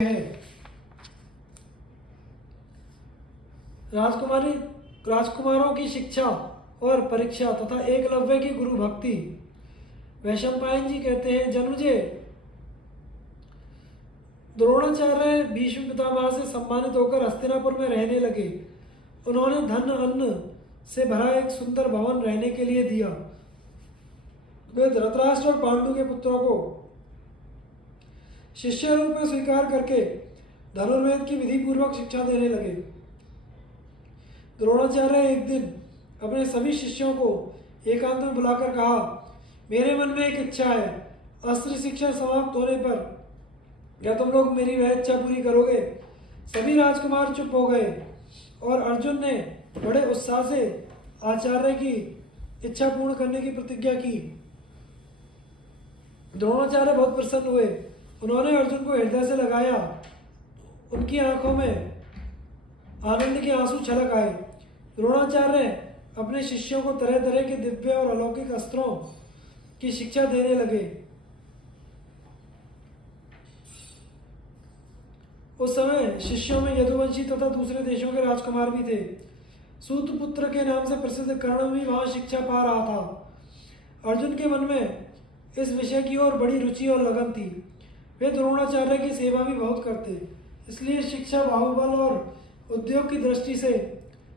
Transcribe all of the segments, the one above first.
है। राजकुमारों की शिक्षा और परीक्षा तथा एकलव्य की गुरु भक्ति। वैशंपायन जी कहते हैं, जन्मजे द्रोणाचार्य भीष्म पितामह से सम्मानित होकर हस्तिनापुर में रहने लगे। उन्होंने धन अन्न से भरा एक सुंदर भवन रहने के लिए दिया। वे धृतराष्ट्र और पांडु के पुत्रों को शिष्य रूप में स्वीकार करके धनुर्वेद की विधि पूर्वक शिक्षा देने लगे। द्रोणाचार्य एक दिन अपने सभी शिष्यों को एकांत में बुलाकर कहा, मेरे मन में एक इच्छा है। अस्त्र शिक्षा समाप्त होने पर क्या तुम लोग मेरी वह इच्छा पूरी करोगे? सभी राजकुमार चुप हो गए और अर्जुन ने बड़े उत्साह से आचार्य की इच्छा पूर्ण करने की प्रतिज्ञा की। द्रोणाचार्य बहुत प्रसन्न हुए। उन्होंने अर्जुन को हृदय से लगाया। उनकी आंखों में आनंद के आंसू छलक आए। द्रोणाचार्य अपने शिष्यों को तरह तरह के दिव्य और अलौकिक अस्त्रों की शिक्षा देने लगे। उस समय शिष्यों में यदुवंशी तथा दूसरे देशों के राजकुमार भी थे। सूतपुत्र के नाम से प्रसिद्ध कर्ण भी वहां शिक्षा पा रहा था। अर्जुन के मन में इस विषय की ओर बड़ी रुचि और लगन थी। वे द्रोणाचार्य की सेवा भी बहुत करते, इसलिए शिक्षा, बाहुबल और उद्योग की दृष्टि से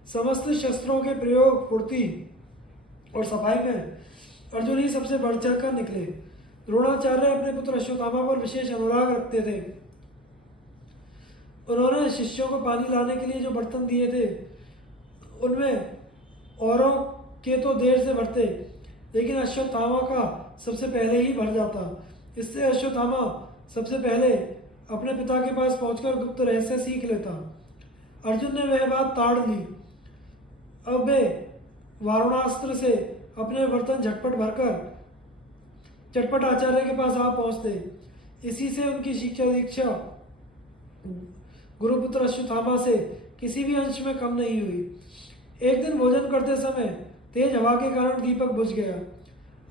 समस्त शस्त्रों के प्रयोग, फुर्ती और सफाई में अर्जुन ही सबसे बढ़ चढ़ कर निकले। द्रोणाचार्य अपने पुत्र अश्वत्थामा पर विशेष अनुराग रखते थे। उन्होंने शिष्यों को पानी लाने के लिए जो बर्तन दिए थे, उनमें औरों के तो देर से भरते, लेकिन अश्वत्थामा का सबसे पहले ही भर जाता। इससे अश्वत्थामा सबसे पहले अपने पिता के पास पहुंचकर गुप्त रहस्य सीख लेता। अर्जुन ने वह बात ताड़ ली। अब वे वारुणास्त्र से अपने बर्तन झटपट भरकर चटपट आचार्य के पास आ पहुंचते। इसी से उनकी शिक्षा दीक्षा गुरुपुत्र अश्वत्थामा से किसी भी अंश में कम नहीं हुई। एक दिन भोजन करते समय तेज हवा के कारण दीपक बुझ गया।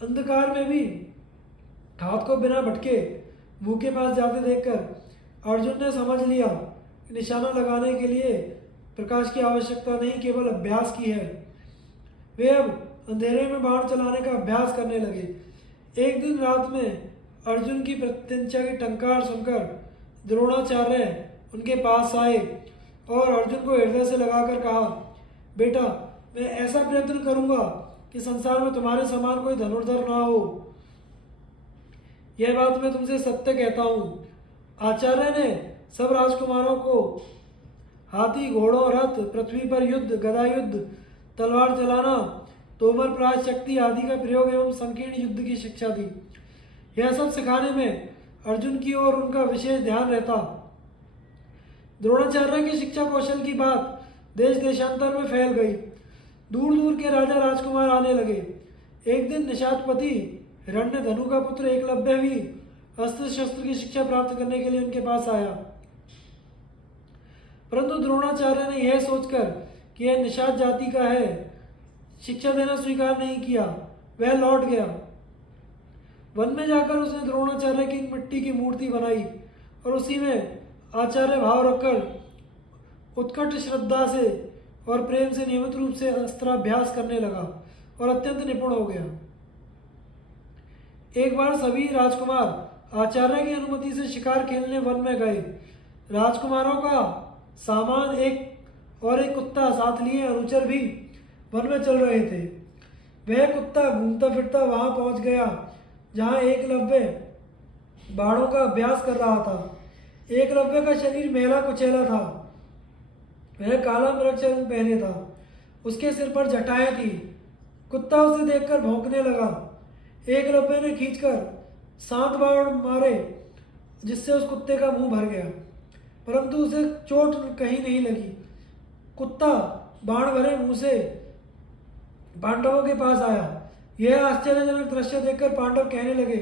अंधकार में भी हाथ को बिना भटके मुंह के पास जाते देखकर अर्जुन ने समझ लिया कि निशाना लगाने के लिए प्रकाश की आवश्यकता नहीं, केवल अभ्यास की है। वे अब अंधेरे में बाण चलाने का अभ्यास करने लगे। एक दिन रात में अर्जुन की प्रत्यंचा की टंकार सुनकर द्रोणाचार्य उनके पास आए और अर्जुन को हृदय से लगाकर कहा, बेटा, मैं ऐसा प्रयत्न करूंगा कि संसार में तुम्हारे समान कोई धनुर्धर ना हो। यह बात मैं तुमसे सत्य कहता हूँ। आचार्य ने सब राजकुमारों को हाथी, घोड़ों, रथ, पृथ्वी पर युद्ध, गदा युद्ध, तलवार चलाना, तोमर प्राय शक्ति आदि का प्रयोग एवं संकीर्ण युद्ध की शिक्षा दी। यह सब सिखाने में अर्जुन की ओर उनका विशेष ध्यान रहता। द्रोणाचार्य की शिक्षा कौशल की बात देश देशांतर में फैल गई। दूर दूर के राजा राजकुमार आने लगे। एक दिन निषादपति हिरण्यधनु का पुत्र एकलव्य भी अस्त्र शस्त्र की शिक्षा प्राप्त करने के लिए उनके पास आया। परंतु द्रोणाचार्य ने यह सोचकर कि यह निषाद जाति का है, शिक्षा देना स्वीकार नहीं किया। वह लौट गया। वन में जाकर उसने द्रोणाचार्य की एक मिट्टी की मूर्ति बनाई और उसी में आचार्य भाव रखकर उत्कट श्रद्धा से और प्रेम से नियमित रूप से अस्त्राभ्यास करने लगा और अत्यंत निपुण हो गया। एक बार सभी राजकुमार आचार्य की अनुमति से शिकार खेलने वन में गए। राजकुमारों का सामान एक कुत्ता साथ लिए अनुचर भी वन में चल रहे थे। वह कुत्ता घूमता फिरता वहां पहुंच गया जहां एकलव्य बाणों का अभ्यास कर रहा था। एकलव्य का शरीर मैला कुचैला था। वह काला मृग रंग पहने था। उसके सिर पर जटाएं थी। कुत्ता उसे देखकर भौंकने लगा। एकलव्य ने खींचकर 7 बाण मारे, जिससे उस कुत्ते का मुंह भर गया, परंतु उसे चोट कहीं नहीं लगी। कुत्ता बाण भरे मुंह से पांडवों के पास आया। यह आश्चर्यजनक दृश्य देखकर पांडव कहने लगे,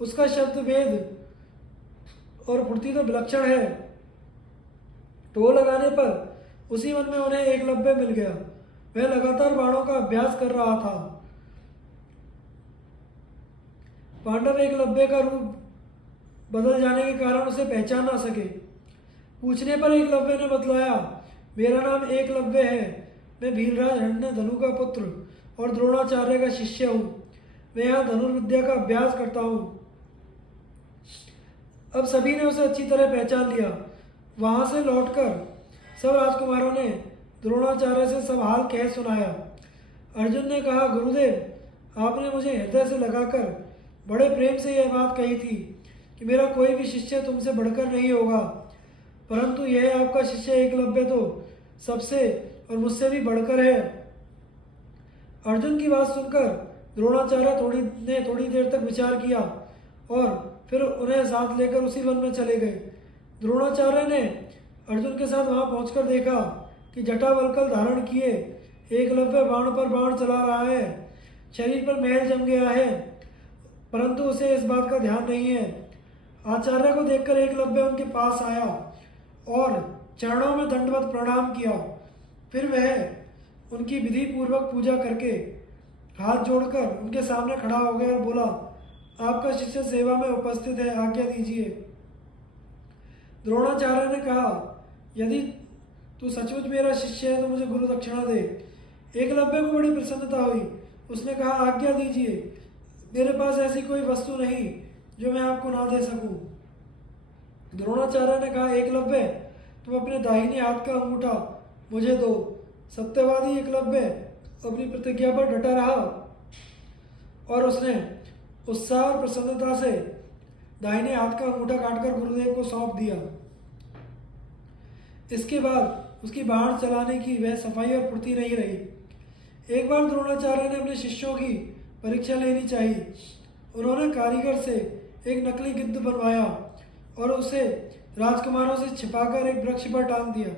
उसका शब्द वेद और फुर्ती तो विलक्षण है। टोह लगाने पर उसी वन में उन्हें एकलव्य मिल गया। वह लगातार बाणों का अभ्यास कर रहा था। पांडव एकलव्य का रूप बदल जाने के कारण उसे पहचान ना सके। पूछने पर एकलव्य ने बतलाया, मेरा नाम एकलव्य है। मैं भीलराज हंडने धनु का पुत्र और द्रोणाचार्य का शिष्य हूँ। मैं यहाँ धनुर्विद्या का अभ्यास करता हूँ। अब सभी ने उसे अच्छी तरह पहचान लिया। वहां से लौटकर सब राजकुमारों ने द्रोणाचार्य से सब हाल कह सुनाया। अर्जुन ने कहा, गुरुदेव, आपने मुझे हृदय से लगाकर बड़े प्रेम से यह बात कही थी कि मेरा कोई भी शिष्य तुमसे बढ़कर नहीं होगा, परंतु यह आपका शिष्य एकलव्य तो सबसे और मुझसे भी बढ़कर है। अर्जुन की बात सुनकर द्रोणाचार्य ने थोड़ी देर तक विचार किया और फिर उन्हें साथ लेकर उसी वन में चले गए। द्रोणाचार्य ने अर्जुन के साथ वहां पहुंचकर देखा कि जटावल्कल धारण किए एकलव्य बाण पर बाण चला रहा है। शरीर पर मैल जम गया है, परंतु उसे इस बात का ध्यान नहीं है। आचार्य को देखकर एकलव्य उनके पास आया और चरणों में दंडवत प्रणाम किया। फिर वह उनकी विधि पूर्वक पूजा करके हाथ जोड़कर उनके सामने खड़ा हो गया और बोला, आपका शिष्य सेवा में उपस्थित है, आज्ञा दीजिए। द्रोणाचार्य ने कहा, यदि तू सचमुच मेरा शिष्य है तो मुझे गुरु दक्षिणा दे। एकलव्य को बड़ी प्रसन्नता हुई। उसने कहा, आज्ञा दीजिए, मेरे पास ऐसी कोई वस्तु नहीं जो मैं आपको ना दे सकूं। द्रोणाचार्य ने कहा, एकलव्य, तुम अपने दाहिने हाथ का अंगूठा मुझे दो। सत्यवादी एकलव्य अपनी प्रतिज्ञा पर डटा रहा और उसने उत्साह और प्रसन्नता से दाहिने हाथ का अंगूठा काटकर गुरुदेव को सौंप दिया। इसके बाद उसकी बाण चलाने की वह सफाई और फुर्ती नहीं रही। एक बार द्रोणाचार्य ने अपने शिष्यों की परीक्षा लेनी चाहिए। उन्होंने कारीगर से एक नकली गिद्ध बनवाया और उसे राजकुमारों से छिपाकर एक वृक्ष पर टांग दिया।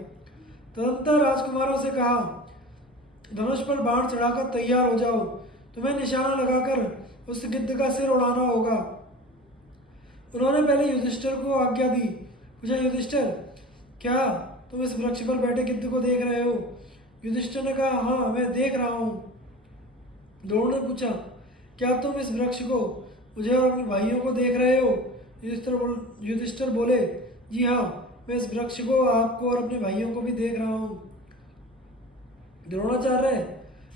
तदंतर राजकुमारों से कहा, धनुष पर बाण चढ़ाकर तैयार हो जाओ, तुम्हें निशाना लगाकर उस गिद्ध का सिर उड़ाना होगा। उन्होंने पहले युधिष्ठिर को आज्ञा दी। पूछा, युधिष्ठिर, क्या तुम इस वृक्ष पर बैठे गिद्ध को देख रहे हो? युधिष्ठिर ने कहा, हाँ, मैं देख रहा हूँ। द्रोण ने पूछा, क्या तुम इस वृक्ष को मुझे और अपने भाइयों को देख रहे हो? युधिष्ठिर बोले, जी हाँ, मैं इस वृक्ष को, आपको और अपने भाइयों को भी देख रहा हूँ। द्रोणाचार्य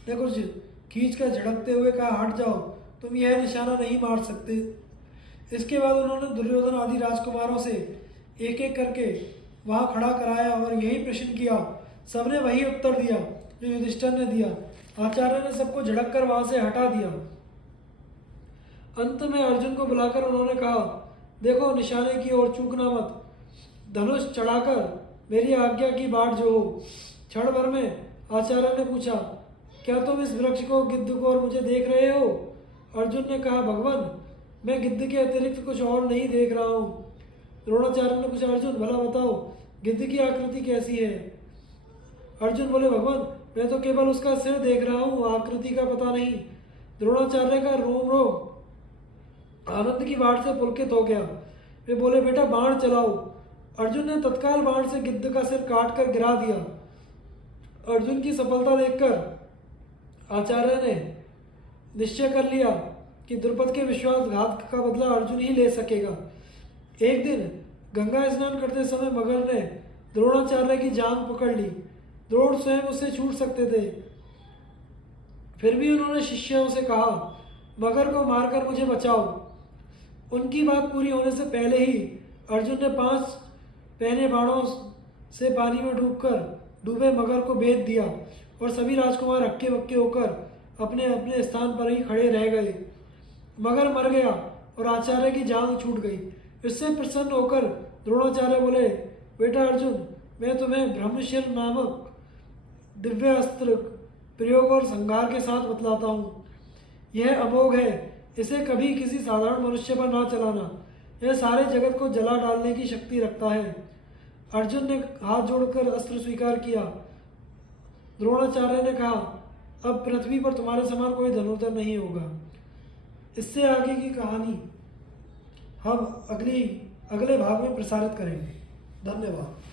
ने कुछ खींच कर झड़कते हुए कहा, हट जाओ, तुम यह निशाना नहीं मार सकते। इसके बाद उन्होंने दुर्योधन आदि राजकुमारों से एक एक करके वहां खड़ा कराया और यही प्रश्न किया। सबने वही उत्तर दिया जो युधिष्ठिर ने दिया। आचार्य ने सबको झड़क कर वहां से हटा दिया। अंत में अर्जुन को बुलाकर उन्होंने कहा, देखो, निशाने की ओर चूकना मत। धनुष चढ़ाकर मेरी आज्ञा की बाट जो हो। क्षण भर में आचार्य ने पूछा, क्या तुम इस वृक्ष को, गिद्ध को और मुझे देख रहे हो? अर्जुन ने कहा, भगवान, मैं गिद्ध के अतिरिक्त कुछ और नहीं देख रहा हूँ। द्रोणाचार्य ने पूछा, अर्जुन, भला बताओ, गिद्ध की आकृति कैसी है? अर्जुन बोले, भगवान, मैं तो केवल उसका सिर देख रहा हूँ, आकृति का पता नहीं। द्रोणाचार्य का रोम रोम आनंद की बाढ़ से पुलकित हो गया। वे बोले, बेटा, बाण चलाओ। अर्जुन ने तत्काल बाण से गिद्ध का सिर काट कर गिरा दिया। अर्जुन की सफलता देखकर आचार्य ने निश्चय कर लिया कि द्रुपद के विश्वासघात का बदला अर्जुन ही ले सकेगा। एक दिन गंगा स्नान करते समय मगर ने द्रोणाचार्य की जांघ पकड़ ली। द्रोण स्वयं उससे छूट सकते थे, फिर भी उन्होंने शिष्यों से कहा, मगर को मारकर मुझे बचाओ। उनकी बात पूरी होने से पहले ही अर्जुन ने 5 पहने बाणों से पानी में डूबे मगर को बेध दिया और सभी राजकुमार हक्के बक्के होकर अपने अपने स्थान पर ही खड़े रह गए। मगर मर गया और आचार्य की जांघ छूट गई। इससे प्रसन्न होकर द्रोणाचार्य बोले, बेटा अर्जुन, मैं तुम्हें ब्रह्मशिर नामक दिव्य अस्त्र प्रयोग और संहार के साथ बतलाता हूँ। यह अमोघ है, इसे कभी किसी साधारण मनुष्य पर ना चलाना। यह सारे जगत को जला डालने की शक्ति रखता है। अर्जुन ने हाथ जोड़कर अस्त्र स्वीकार किया। द्रोणाचार्य ने कहा, अब पृथ्वी पर तुम्हारे समान कोई धनुर्धर नहीं होगा। इससे आगे की कहानी हम अगले भाग में प्रसारित करेंगे। धन्यवाद।